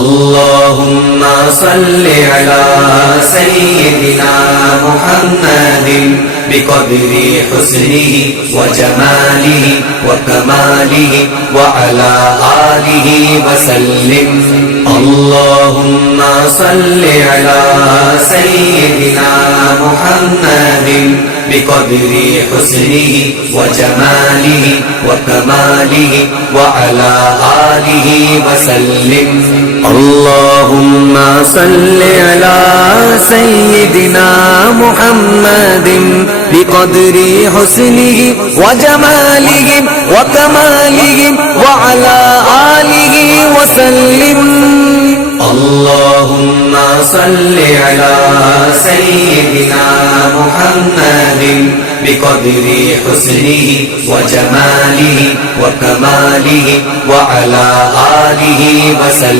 اللهم صل على سيدنا محمد بقدر حسنه وجماله وكماله وعلى آله وسلم اللهم صل على سيدنا محمد بقدر حسنه وجماله وكماله وعلى آله وسلم اللهم صل على سيدنا محمد بقدر حسنه وجماله وكماله وعلى آله وسلم اللهم صل على سيدنا محمد بقدر حسنه وجماله وكماله وعلى آله وسلم